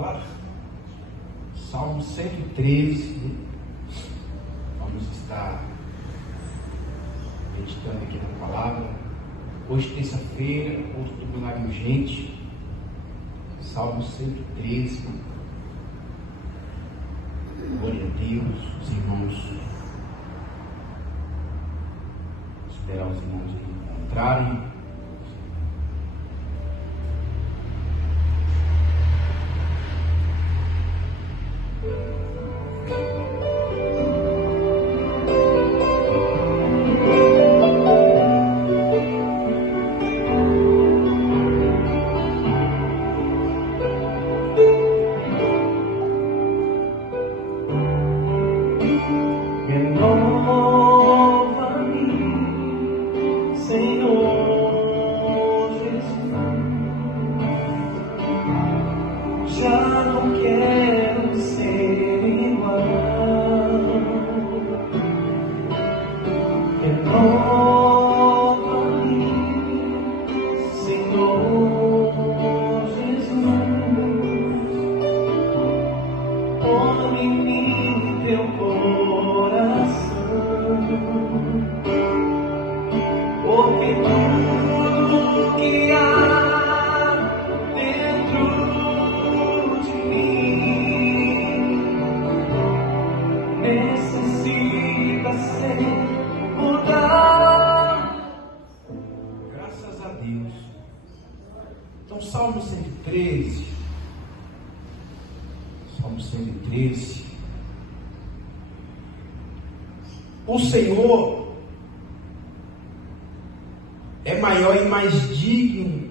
palavra? Salmo 113. Vamos estar meditando aqui na palavra. Hoje, terça-feira, culto do milagre urgente. Salmo 113. Glória a Deus, os irmãos. Esperar os irmãos encontrarem. O Senhor é maior e mais digno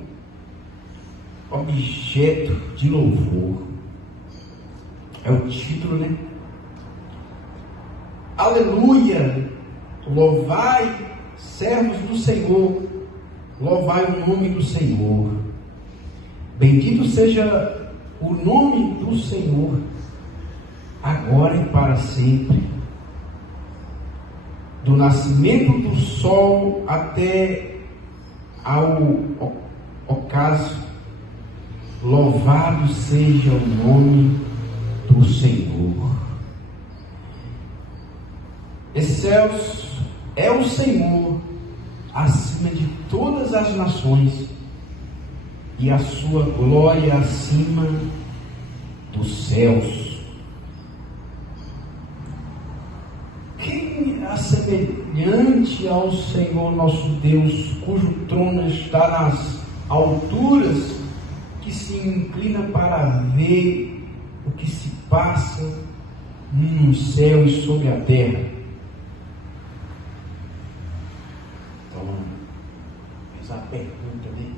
objeto de louvor. É o título, né? Aleluia! Louvai, servos do Senhor, louvai o nome do Senhor. Bendito seja o nome do Senhor, agora e para sempre. Do nascimento do sol até ao ocaso, louvado seja o nome do Senhor. Excelso é o Senhor acima de todas as nações, e a sua glória acima dos céus. Quem é semelhante ao Senhor nosso Deus, cujo trono está nas alturas, que se inclina para ver o que se passa no céu e sobre a terra? Então, fez a pergunta, né?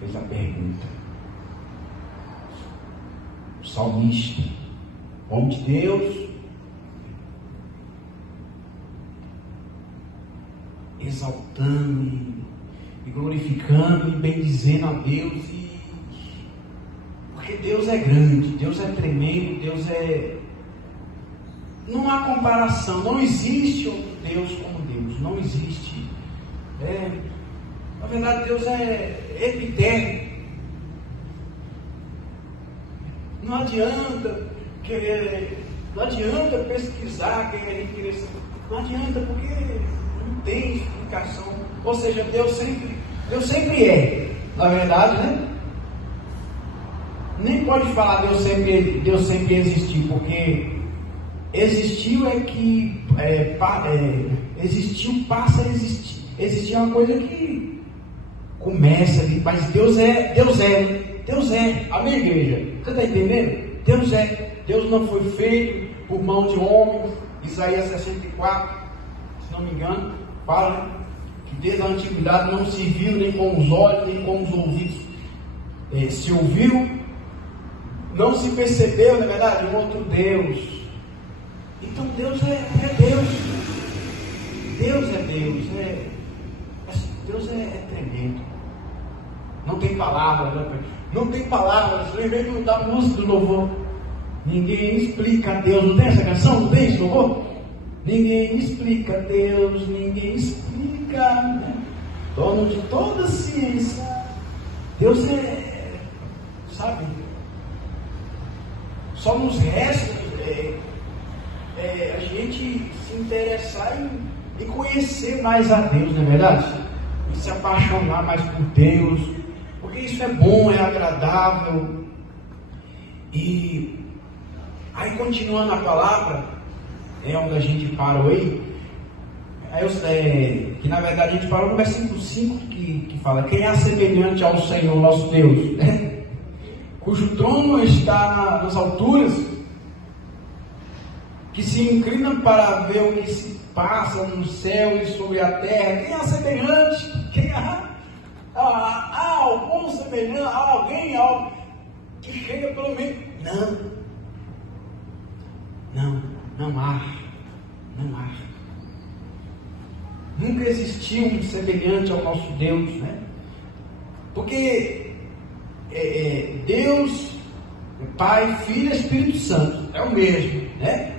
Fez a pergunta. O salmista, homem de Deus, exaltando e glorificando e bendizendo a Deus, porque Deus é grande, Deus é tremendo, Deus é... Não há comparação, não existe outro Deus como Deus, não existe. Na verdade, Deus é eterno. Não adianta pesquisar, não adianta, porque não tem explicação. Ou seja, Deus sempre é, na verdade, né? Nem pode falar Deus sempre existiu, porque existiu é que existiu, passa a existir. Existir é uma coisa que começa ali, mas Deus é, amém, igreja? Você está entendendo? Deus não foi feito por mão de homens. Isaías 64, se não me engano, fala, né, que desde a antiguidade não se viu nem com os olhos, nem com os ouvidos se ouviu, não se percebeu, na verdade, um outro Deus. Então Deus é Deus. Deus é Deus. Deus é tremendo. Não tem palavras, né? Não tem palavras. Lembrei da música do louvor. Ninguém explica Deus. Não tem essa canção? Não tem esse louvor? Ninguém explica Deus. Ninguém explica, né? Dono de toda a ciência. Deus é sabe? Só nos resta a gente se interessar em conhecer mais a Deus, não é verdade? E se apaixonar mais por Deus, porque isso é bom, é agradável. E aí, continuando a palavra, onde a gente parou aí, que na verdade a gente parou no versículo 5 que fala: quem é semelhante ao Senhor nosso Deus, né? Cujo trono está nas alturas, que se inclina para ver o que se passa no céu e sobre a terra. Quem é semelhante? Quem há algum semelhante? Há alguém que chega pelo menos? Não há. Nunca existiu um semelhante ao nosso Deus, né? Porque Deus, Pai, Filho e Espírito Santo é o mesmo, né?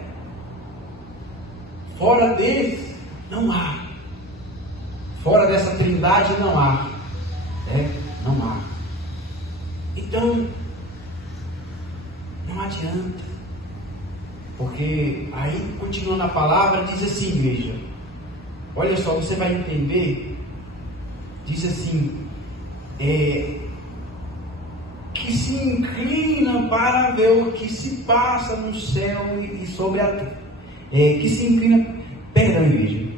Fora deles não há. Fora dessa trindade não há, né? Não há. Então não adianta, porque aí, continuando a palavra, diz assim, igreja, olha só, você vai entender, diz assim, que se inclina para ver o que se passa no céu e sobre a terra, que se inclina, perdão, igreja,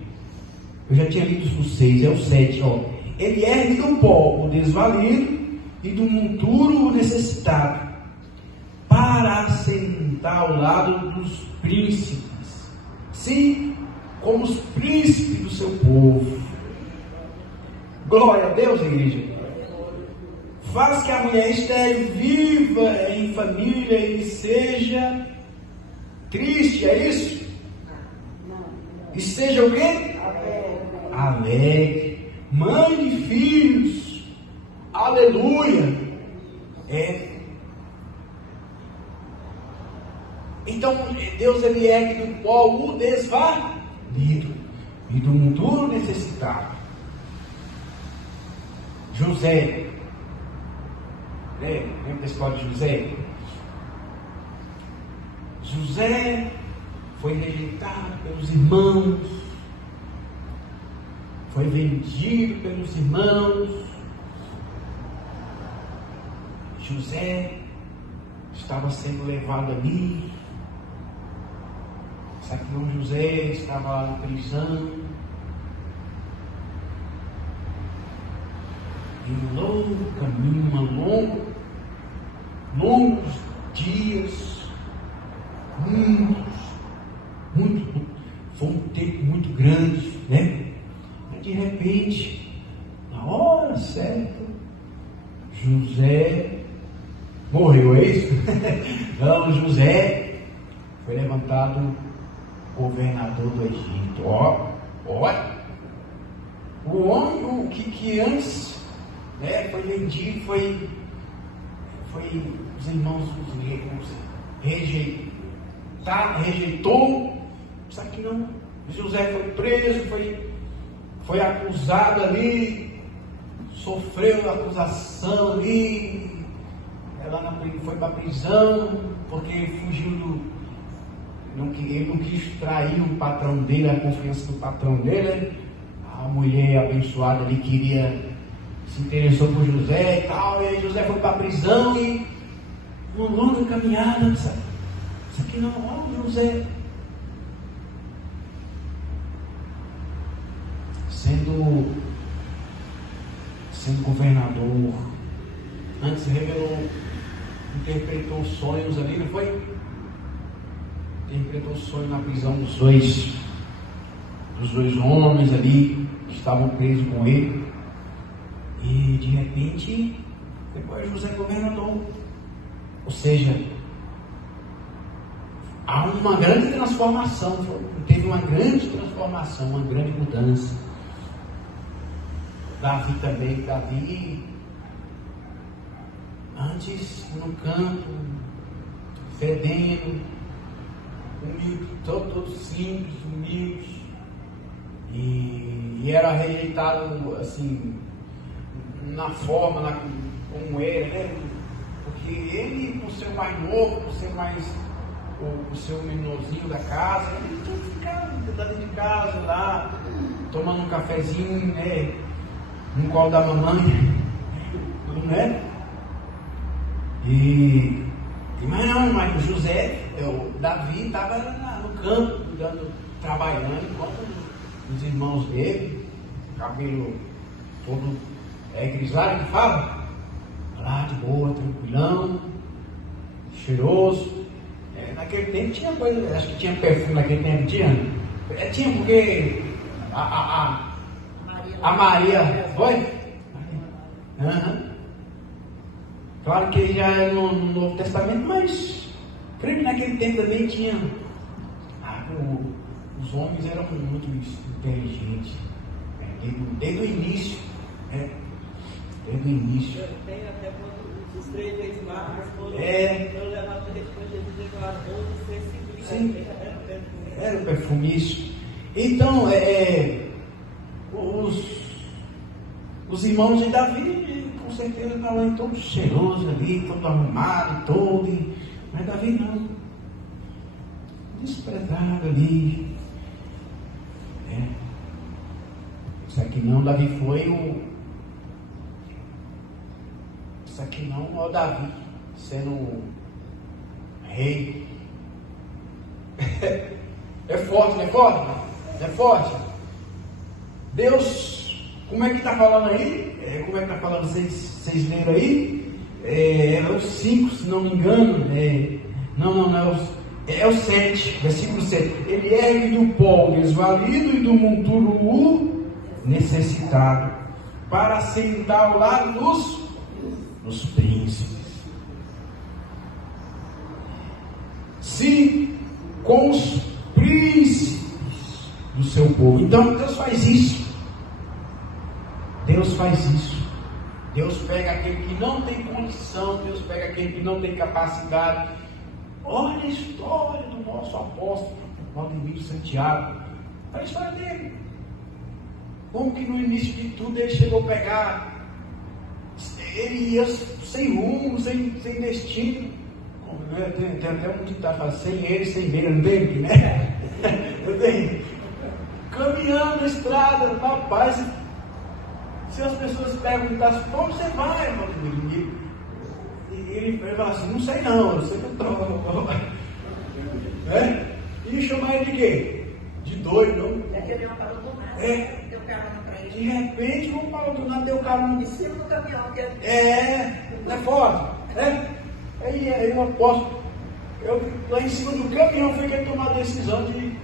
eu já tinha lido o 6, é o 7, ó, ele ergue do pó o desvalido e do monturo o necessitado, para assentar ao lado dos príncipes, sim, como os príncipes do seu povo. Glória a Deus, igreja. Faz que a mulher estéril viva em família e seja triste, é isso? E seja o quê? Alegre. Mãe de filhos. Aleluia. Então, Deus, ele ergue do pó o desvalido e do monturo necessitado. José, lembra da história de José? José foi rejeitado pelos irmãos, foi vendido pelos irmãos. José estava sendo levado ali. Sabe que não, José estava lá na prisão. E um longo caminho, longos dias, foi um tempo muito grande, né? Mas de repente, na hora certa, José morreu, é isso? Não, José foi levantado governador do Egito. Olha, o homem que antes, né, foi vendido, foi os irmãos rejeitou. Sabe que não? José foi preso, foi acusado ali, sofreu acusação ali, foi para a prisão, porque fugiu ele não quis trair o patrão dele, a confiança do patrão dele. A mulher abençoada ali se interessou por José e tal, e aí José foi para a prisão e uma longa caminhada, sabe? Isso aqui não, olha José sendo governador. Antes interpretou sonhos ali, não foi? Interpretou sonho na prisão dos dois homens ali que estavam presos com ele. E de repente, depois José governador. Ou seja, há uma grande transformação, teve uma grande transformação, uma grande mudança. Davi também, antes no campo, fedendo, humilde, todo simples, humilde, e era rejeitado assim, na forma, como era, né? Porque ele, por ser mais novo, por ser mais o seu menorzinho da casa, ele tinha que ficar dentro de casa lá, tomando um cafezinho, né? No colo da mamãe, né? Mas o José, o Davi, estava no campo, trabalhando, enquanto os irmãos dele, cabelo todo grisalho, que fala, lá de boa, tranquilão, cheiroso. Naquele tempo tinha coisa, acho que tinha perfume naquele tempo, tinha porque a Maria foi? Uhum. Claro que já é no Novo Testamento, mas creio que naquele tempo também tinha. Os homens eram muito inteligentes, desde o início. Desde o início. Tem até quando os 3 vezes mais foram levados depois de Jesus e falaram, sim, era o perfume, isso. Então, os irmãos de Davi, com certeza, estavam todos cheirosos ali, todo arrumado, mas Davi não, desprezado ali. Isso aqui não, Davi foi isso aqui não é o Davi sendo rei. É forte, não é forte? É forte. Deus, como é que está falando aí? Como é que está falando? Vocês leram aí? É os 5, se não me engano. Não, é o 7, versículo 7. Ele ergue do pó o desvalido e do monturo o necessitado, para sentar ao lado dos príncipes. Sim, com os príncipes do seu povo. Então Deus faz isso. Deus pega aquele que não tem condição, Deus pega aquele que não tem capacidade. Olha a história do nosso apóstolo Valdemiro Santiago. Olha a história dele. Como que no início de tudo ele chegou a pegar, ele ia sem rumo, sem destino. Tem até um ditado que fala, sem ele, sem beira, não tem, né? Caminhando na estrada, rapaz, se as pessoas perguntassem, como você vai, Valdemiro? E ele fala assim, não sei não, eu sei que eu estou. E chamar ele de quê? De doido, não? Aquele homem parou do nada, deu carona para ele. De repente, um parou do nada, deu carona. Em cima do caminhão. Não é forte? Aí eu aposto, lá em cima do caminhão foi que ele tomou a decisão de ir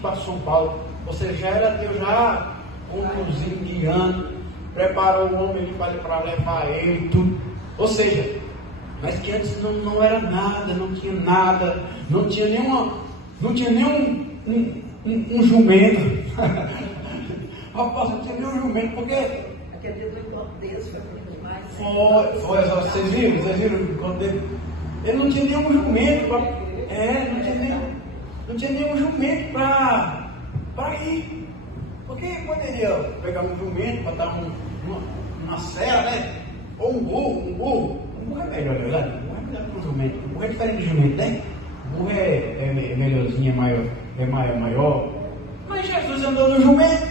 para São Paulo. Ou seja, já era Deus já conduzindo, guiando, preparou o homem para levar ele, tudo. Ou seja, mas que antes não era nada, não tinha nada, não tinha nem um jumento. Rapaz, não tinha nem um jumento, porque Aquele dia do encontro deles foi muito demais. Foi, vocês viram o encontro dele? Ele não tinha nenhum jumento não tinha nenhum jumento para ir. Porque poderia pegar um jumento, botar uma serra, né? Ou um burro. Um burro é melhor, verdade? Um burro é melhor que um jumento. Um burro é diferente de jumento, né? Um burro é melhorzinho, é maior. Mas Jesus andou no jumento.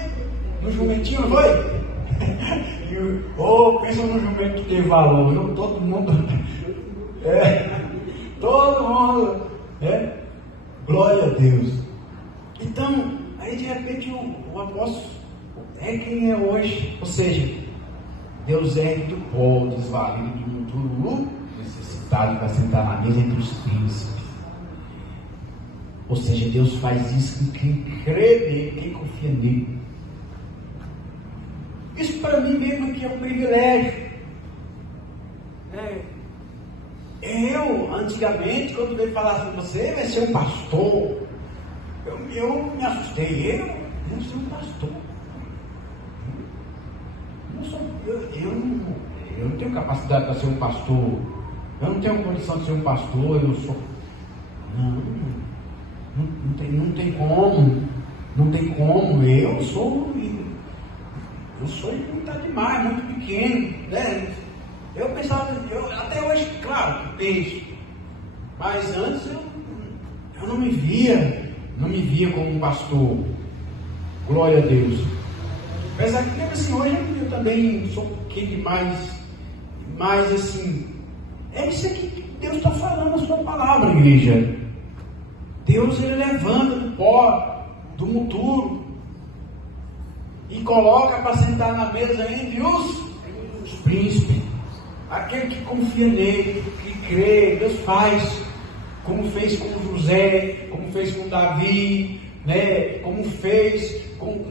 No jumentinho, não foi? Pensa no jumento que tem valor, não? Todo mundo. Glória a Deus. Então, aí de repente o apóstolo é quem é hoje. Ou seja, Deus ergue do pó, desvalido do monturo necessitado para sentar na mesa entre os príncipes. Ou seja, Deus faz isso com quem crê nele, quem confia nele. Isso para mim mesmo aqui é um privilégio. Eu, antigamente, quando veio falar assim, você vai ser um pastor, eu me assustei. Eu sou um pastor. Eu não tenho capacidade para ser um pastor. Eu não tenho condição de ser um pastor. Eu sou. Não tem como. Não tem como. Eu sou muito demais, muito pequeno, né? Eu pensava, até hoje, claro, penso, mas antes eu não me via como um pastor. Glória a Deus. Apesar que assim, hoje eu também sou um pouquinho mais assim, é isso aqui que Deus está falando na sua palavra, igreja. Deus, ele levanta do pó, do monturo, e coloca para sentar na mesa entre os príncipes. Aquele que confia nele, que crê, Deus faz, como fez com José, como fez com Davi, né? Como fez com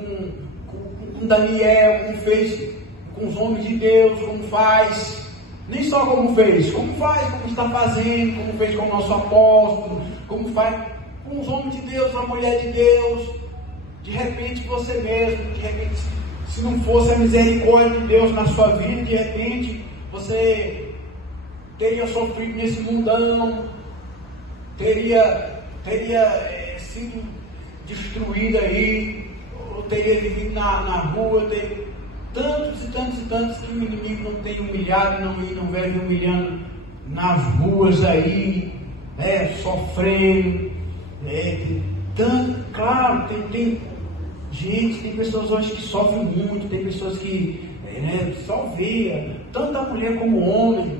Daniel, como fez com os homens de Deus, como faz, nem só como fez, como faz, como está fazendo, como fez com o nosso apóstolo, como faz com os homens de Deus, a mulher de Deus. De repente você mesmo, de repente, se não fosse a misericórdia de Deus na sua vida, de repente você teria sofrido nesse mundão, teria sido destruído aí, ou teria vivido na rua, tantos e tantos que o inimigo não tem humilhado, não vem humilhando nas ruas aí, sofrendo, claro, tem gente, tem pessoas hoje que sofrem muito, tem pessoas que só vê, tanto a mulher como o homem,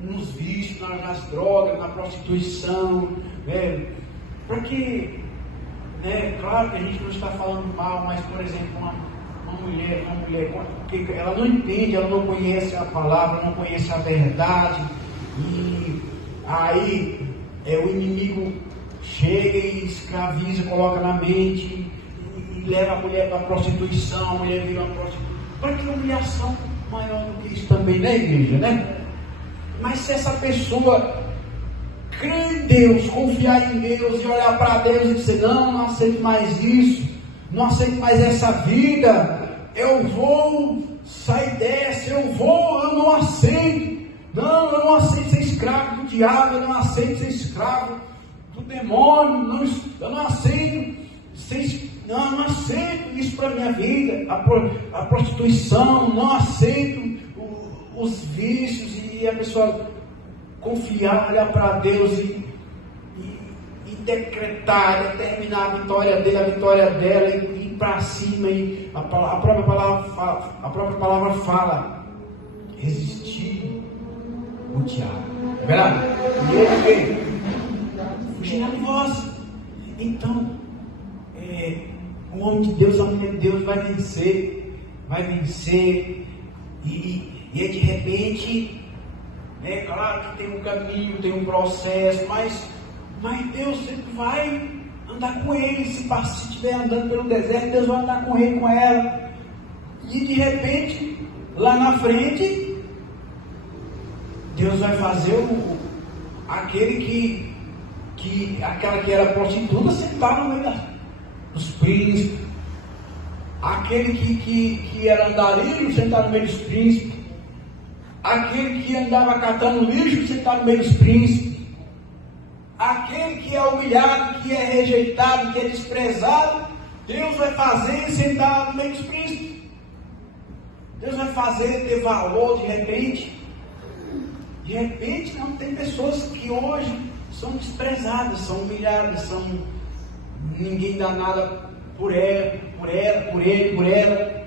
nos vícios, nas drogas, na prostituição, para que, claro que a gente não está falando mal, mas por exemplo, uma mulher, porque ela não entende, ela não conhece a palavra, não conhece a verdade, e aí o inimigo chega e escraviza, coloca na mente, e leva a mulher para a prostituição, a mulher vira uma prostituta. Para que humilhação maior do que isso também, né, igreja, né? Mas se essa pessoa crer em Deus, confiar em Deus e olhar para Deus e dizer, não aceito mais isso, não aceito mais essa vida, eu vou sair dessa, eu não aceito, eu não aceito ser escravo do diabo, eu não aceito ser escravo do demônio, eu não aceito não aceito isso para a minha vida, a prostituição, não aceito os vícios, e a pessoa confiar, olhar para Deus e decretar, determinar a vitória dele, a vitória dela, e ir para cima, e a própria palavra fala, resistir o diabo, é verdade? E ele veio fugir de vós. Então o homem de Deus, a mulher de Deus vai vencer, e de repente, claro que tem um caminho, tem um processo, mas Deus sempre vai andar com ele. Se estiver andando pelo deserto, Deus vai andar com ele, com ela, e de repente, lá na frente, Deus vai fazer aquela que era prostituta sentar no meio dos príncipes, aquele que era andarilho sentar no meio dos príncipes, aquele que andava catando lixo sentar no meio dos príncipes, aquele que é humilhado, que é rejeitado, que é desprezado, Deus vai fazer sentar no meio dos príncipes. Deus vai fazer ter valor de repente. De repente, não, tem pessoas que hoje são desprezadas, são humilhadas, ninguém dá nada por ela, por ele, por ela.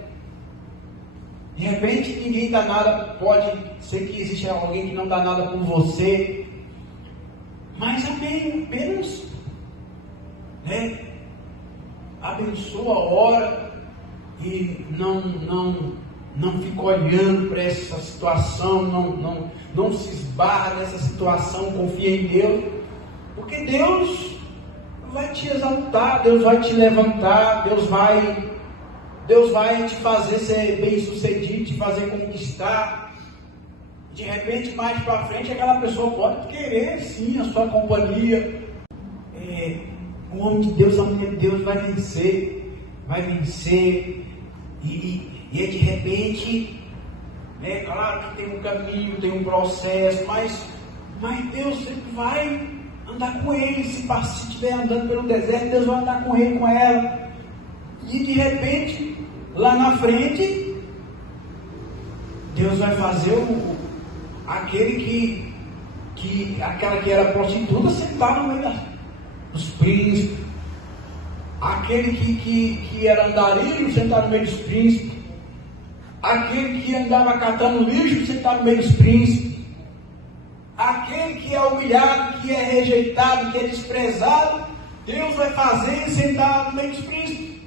De repente, ninguém dá nada, pode ser que exista alguém que não dá nada por você, mas apenas abençoa a hora e não fica olhando para essa situação, não se esbarra nessa situação, confia em Deus, porque Deus vai te exaltar, Deus vai te levantar, Deus vai te fazer ser bem sucedido, te fazer conquistar. De repente, mais para frente, aquela pessoa pode querer sim a sua companhia. O homem de Deus, a mulher de Deus vai vencer, e de repente, claro que tem um caminho, tem um processo, mas Deus sempre vai andar com ele. Se estiver andando pelo deserto, Deus vai andar com ele, com ela, e de repente, lá na frente, Deus vai fazer aquela que era prostituta sentar no meio dos príncipes. Aquele que era andarilho sentar no meio dos príncipes. Aquele que andava catando lixo sentar no meio dos príncipes. Aquele que é humilhado, que é rejeitado, que é desprezado, Deus vai fazer sentar no meio dos príncipes.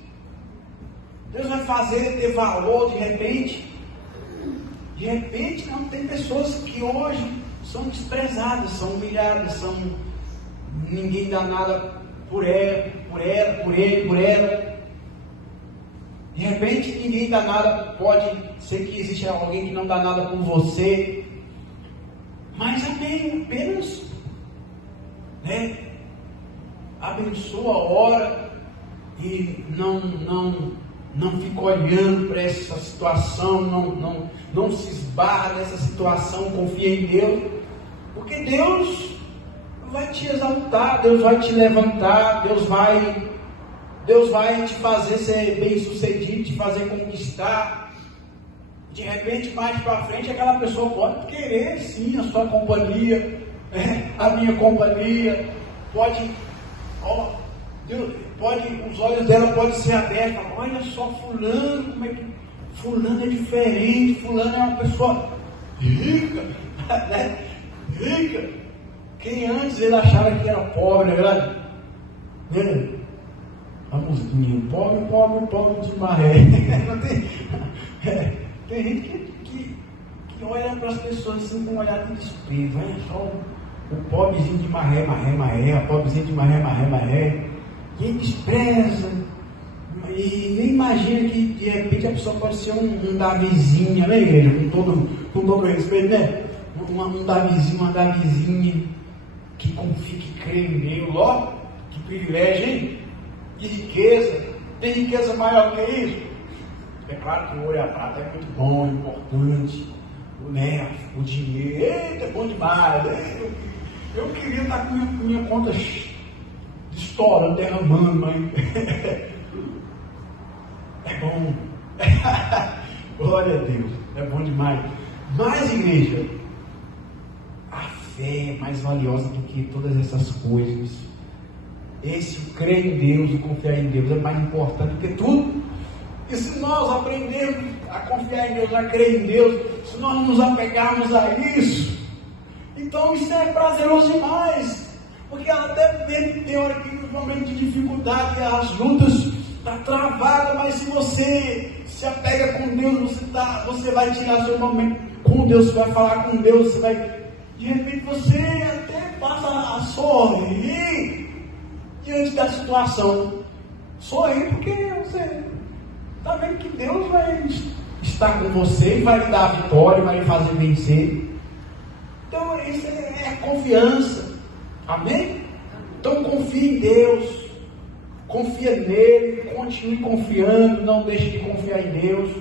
Deus vai fazer ter valor de repente. De repente, não, tem pessoas que hoje são desprezadas, são humilhadas, ninguém dá nada por ela, por ele, por ela. De repente, ninguém dá nada, pode ser que exista alguém que não dá nada por você. Mas amém, apenas, né? Abençoa, ora e não fica olhando para essa situação, não se esbarra nessa situação, confia em Deus, porque Deus vai te exaltar, Deus vai te levantar, Deus vai te fazer ser bem sucedido, te fazer conquistar. De repente, mais para frente, aquela pessoa pode querer sim a sua companhia, a minha companhia, os olhos dela podem ser abertos. Olha só fulano, como é que fulano é diferente, fulano é uma pessoa rica, né? Rica. Quem antes ele achava que era pobre, não é verdade? A musiquinha, pobre de maré. Tem gente que olha para as pessoas assim com um olhar de desprezo. Olha só o pobrezinho de maré, a pobrezinha de maré. Quem despreza e nem imagina que de repente a pessoa pode ser um Davizinho, né, igreja? Com todo respeito, né? Um Davizinho, uma Davizinha que confia, que crê em Deus. Ó, que privilégio, hein? Que riqueza. Tem riqueza maior que isso? É claro que o ouro e a prata é muito bom, é importante, né? O dinheiro, eita, é bom demais. Eu queria estar com minha conta estourando, derramando, mas é bom. Glória a Deus, é bom demais. Mas, igreja, a fé é mais valiosa do que todas essas coisas. Esse crer em Deus e confiar em Deus é mais importante do que tudo. E se nós aprendermos a confiar em Deus, a crer em Deus, se nós nos apegarmos a isso, então isso é prazeroso demais. Porque até mesmo tem hora que nos momentos de dificuldade, as lutas estão travadas, mas se você se apega com Deus, você vai tirar seu momento com Deus, você vai falar com Deus, de repente você até passa a sorrir diante da situação. Sorrir porque você está vendo que Deus vai estar com você, vai lhe dar a vitória, vai lhe fazer vencer. Então isso é confiança. Amém? Então confie em Deus, confia nele, continue confiando, não deixe de confiar em Deus.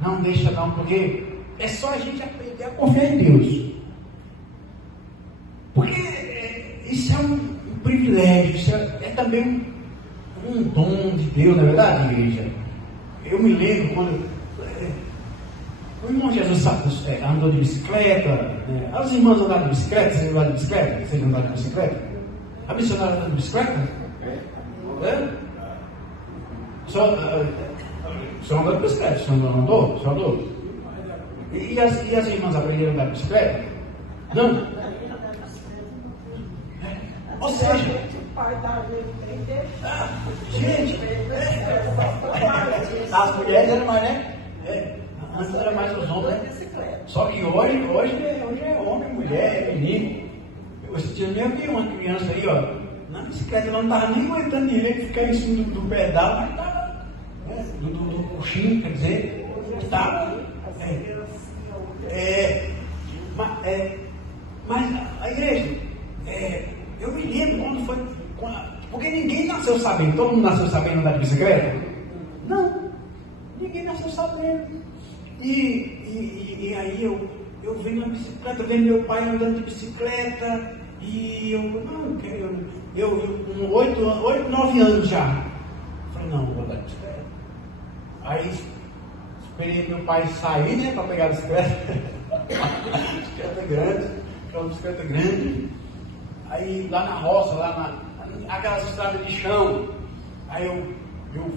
Não deixa não, porque é só a gente aprender a confiar em Deus. Porque isso é um privilégio, isso é também um dom de Deus, não é verdade, igreja? Eu me lembro quando o irmão Jesus andou de bicicleta, né? As irmãs andaram de bicicleta, vocês andaram de bicicleta? Vocês andaram de bicicleta? A missionária andou de bicicleta? É? O senhor andou de bicicleta? O senhor não andou? O senhor andou? E as irmãs aprenderam a andar de bicicleta? Não? Ou seja, gente, as mulheres eram mais, né? Antes era mais os homens, né? Só que hoje é homem, mulher, menino. Esse dia mesmo vi uma criança aí, ó, na bicicleta, ela não estava nem aguentando direito ficar em cima do pedal, mas estava, né? Do coxinho, quer dizer, estava. Mas a igreja, eu me lembro quando foi. Porque ninguém nasceu sabendo. Todo mundo nasceu sabendo andar de bicicleta? Não, ninguém nasceu sabendo. E aí eu venho na bicicleta, vendo meu pai andando de bicicleta, e eu com 8, 9 anos já. Falei, não, vou andar de bicicleta. Aí esperei meu pai sair, né, para pegar a bicicleta. Bicicleta grande, aquela bicicleta grande. Aí lá na roça, aquelas estradas de chão. Aí eu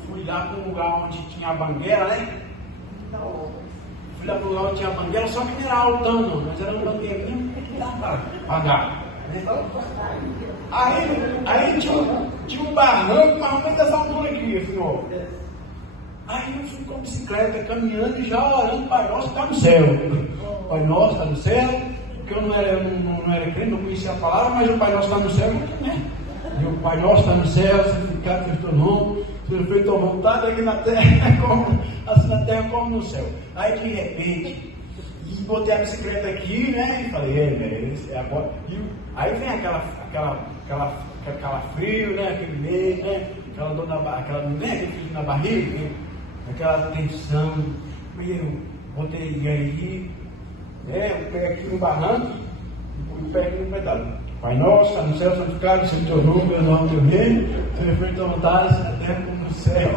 fui lá para um lugar onde tinha a banguela, né? Fui lá para o lugar onde tinha a banguela, só que não era altão não, mas era um banguelinho para pagar. Né? Aí tinha um barranco, mais ou menos dessa altura aqui, assim, ó. Aí eu fui com a bicicleta, caminhando e já orando, Pai Nosso está no céu. Pai Nosso está no céu, porque eu não era crente, não conhecia a palavra, mas o Pai Nosso está no céu, né? E o Pai Nosso está no céu, santificado seja o teu nome, seja feita a tua vontade aqui na terra, assim na terra como no céu. Aí de repente, botei a bicicleta aqui, né? E falei, velho, é agora. Aí vem aquela frio, né? Aquele meio, né? Aquela dor aquele frio na barriga, né? Aquela tensão. Eu botei aí, né? O pé aqui no barranco e o pé aqui no pedal. Pai Nosso, está no céu, santificado seja o teu nome, meu nome, teu reino, seja feita a tua vontade, assim na terra como no céu.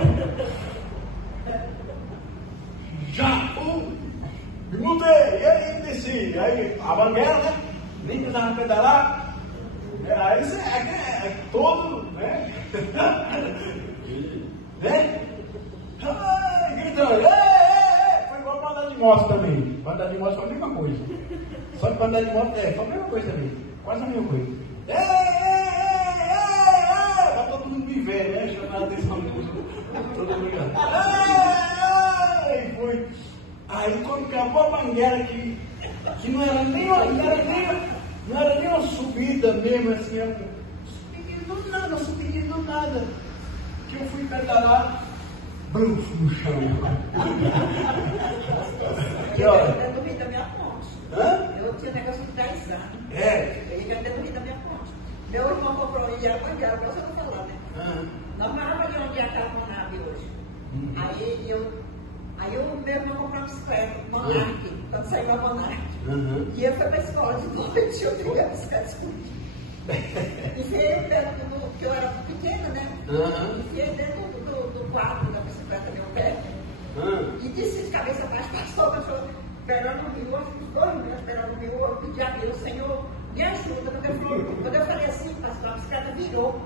Já! Me mudei, e aí desci, aí a banguela, né? Nem precisava pedalar. Aí isso é todo, né? Né? Gritando, foi igual para andar de moto também. Para andar de moto foi a mesma coisa. Só que para andar de moto foi a mesma coisa também. Quase a mesma coisa. Para todo mundo me ver, né? Chamando a atenção do todo mundo. Aí foi. Aí quando acabou a banguela que não era nem uma subida mesmo, assim, subidinho do nada, que eu fui pedalar, brufo no chão. Que hora? Eu tinha dormido da minha ponte. Hã? Eu tinha negócio de 10 anos. É? Eu ia ter dormido da minha ponte. Meu irmão comprou e a banguela, pra você não falar, né? Nós morávamos ali onde é a Caponave hoje. Aí o meu irmão comprou uma bicicleta, Monark, quando saiu a Monark. E ele foi para a escola de noite, eu peguei a bicicleta escondida. Enfiei o pé, porque eu era pequena, né? Enfiei dentro do quadro da bicicleta, meu pé. E desci de cabeça abaixo, passou, esperando o rio, uns 2 minutos esperando o rio, eu pedi a Deus, Senhor, me ajuda. Quando eu falei assim, pastor, a bicicleta virou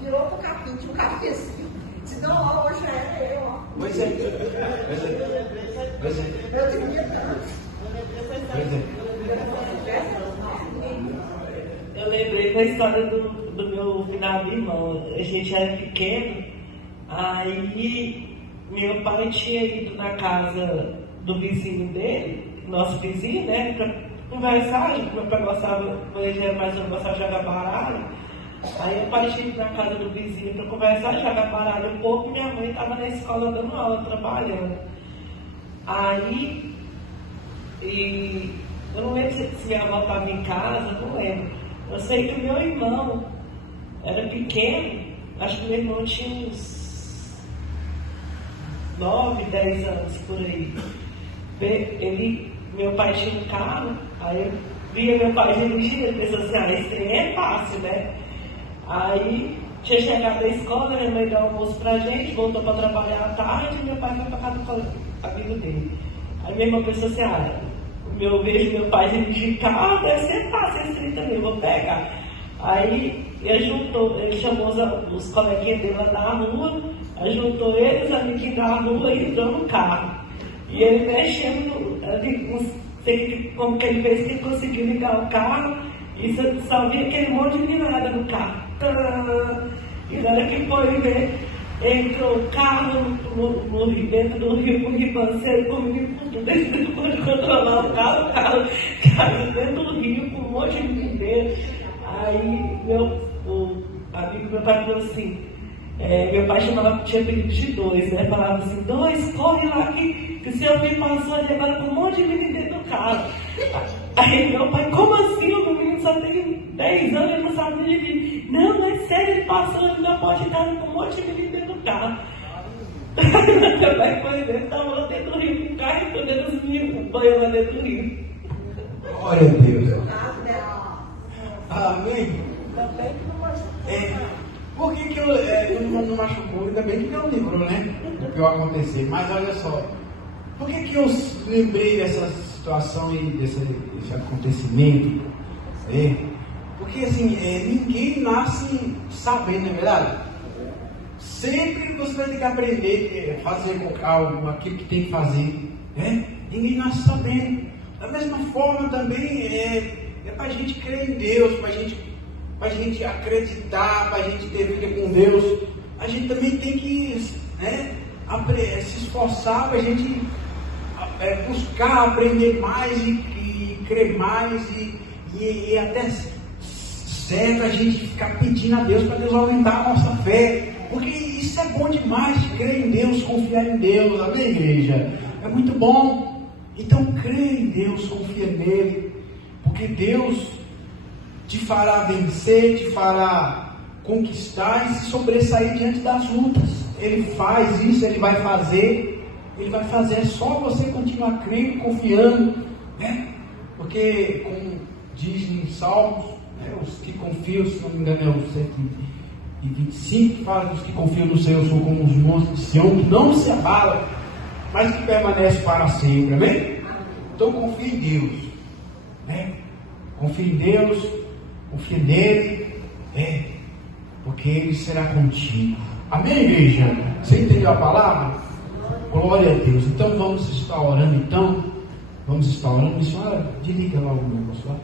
pro capim, tinha um capim assim. Se não, hoje era eu, ó. Pois é. Eu tinha tanto. Eu lembrei da história do meu finado irmão. A gente era pequeno, aí meu pai tinha ido na casa do vizinho dele, nosso vizinho, né, pra conversar. Meu pai gostava, quando ele era mais novo, gostava de jogar baralho. Aí eu parti na casa do vizinho para conversar, jogar baralho um pouco, e minha mãe estava na escola dando aula, trabalhando. Aí, eu não lembro se minha avó estava em casa, não lembro. Eu sei que o meu irmão era pequeno, acho que meu irmão tinha uns 9, 10 anos por aí. Meu pai tinha um carro, aí eu via meu pai dirigindo, eu pensei assim, esse trem é fácil, né? Aí tinha chegado da escola, minha mãe deu almoço pra gente, voltou para trabalhar à tarde e meu pai foi para casa do amigo dele. Aí minha irmã pensou assim, eu vejo meu pai dirigir carro, deve ser fácil esse trem também, vou pegar. Aí ele chamou os coleguinhas dele lá da rua, aí juntou eles, os amiguinhos da rua e entrou no carro. E ele mexendo, como que ele fez que ele conseguiu ligar o carro, e só via aquele monte de nada no carro. E na hora que foi ver, entrou o carro dentro do rio com o ribanceiro, comigo tudo dentro do pode controlar o carro caiu dentro do rio com um monte de ribeiro. Aí o amigo do meu pai falou assim, meu pai tinha pedido de 2, né? Falava assim, 2, corre lá que o seu filho passou ali agora com um monte de menino dentro do carro. Aí meu pai, como assim? O menino só tem 10 anos, ele não sabe dirigir. Não, é sério, ele passou ali na porta de casa com um monte de menino dentro do carro. Meu pai foi ver, estava lá dentro do rio com o carro e todo dentro dos meninos, banho lá dentro do rio. Glória a Deus. Amém. Por que eu não machucou? Ainda bem que não livrou, né? Do que vai acontecer. Mas olha só, Por que eu lembrei dessa situação e desse acontecimento? Porque assim, ninguém nasce sabendo, não é verdade? Sempre você vai ter que aprender a fazer algo, aquilo que tem que fazer. Ninguém nasce sabendo. Da mesma forma também é para a gente crer em Deus, para a gente acreditar, para a gente ter vida com Deus. A gente também tem que se esforçar para a gente buscar aprender mais e crer mais e até certo a gente ficar pedindo a Deus para Deus aumentar a nossa fé, porque isso é bom demais, crer em Deus, confiar em Deus, amém, igreja? É muito bom. Então creia em Deus, confia nele, porque Deus te fará vencer, te fará conquistar e se sobressair diante das lutas. Ele faz isso, ele vai fazer, é só você continuar crendo, confiando, porque como diz em Salmos, os que confiam, se não me engano é o 125, que fala que os que confiam no Senhor são como os montes de Sião, que não se abalam, mas que permanece para sempre, amém? Então confie em Deus, confie em Deus, confie nele, porque ele será contigo, amém, igreja? Você entendeu a palavra? Glória a Deus. Então vamos estar orando, missionária, desliga lá o negócio lá.